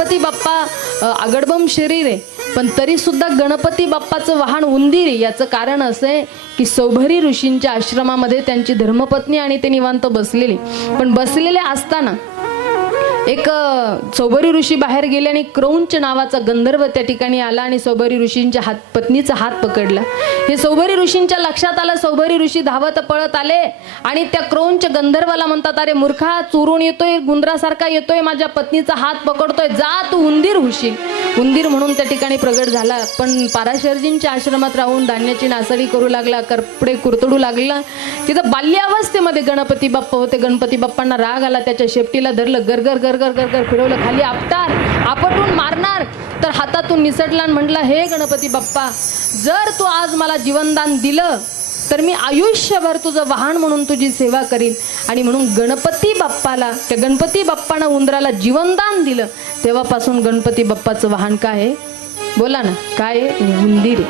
गणपती बाप्पा आगडबम शरीर आहे, पण तरी सुद्धा गणपती बाप्पाचं वाहन उंदीर आहे. याचं कारण असं आहे की सौभरी ऋषींच्या आश्रमामध्ये त्यांची धर्मपत्नी आणि ते निवांत बसलेले, पण बसलेले असताना एक सौभरी ऋषी बाहेर गेले आणि क्रौंच नावाचा गंधर्व त्या ठिकाणी आला आणि सौभरी ऋषींच्या पत्नीचा हात पकडला. हे सौभरी ऋषींच्या लक्षात आलं. सौभरी ऋषी धावत पळत आले आणि त्या क्रौंच गंधर्वाला म्हणतात, अरे मूर्खा, चोरून येतोय, गुंदरासारखा येतोय, माझ्या पत्नीचा हात पकडतोय, जा तू उंदीर होशील. उंदीर म्हणून त्या ठिकाणी प्रगट झाला. पण पाराशरजींच्या आश्रमात राहून धान्याची नासडी करू लागला, कपडे कुरतडू लागला. तिथं बाल्यावस्थेमध्ये गणपती बाप्पा होते. गणपती बाप्पांना राग आला, त्याच्या शेपटीला धरलं, गरगर गरगर गरगर फिरवलं, खाली आपटून मारणार तर हातातून निसटला आणि म्हटलं, हे गणपती बाप्पा, जर तू आज मला जीवनदान दिलं तर मी आयुष्यभर तुझं वाहन म्हणून तुझी सेवा करीन. आणि म्हणून गणपती बाप्पानं उंदराला जीवनदान दिलं. तेव्हापासून गणपती बाप्पाचं वाहन काय आहे? बोला ना, काय आहे? उंदीर.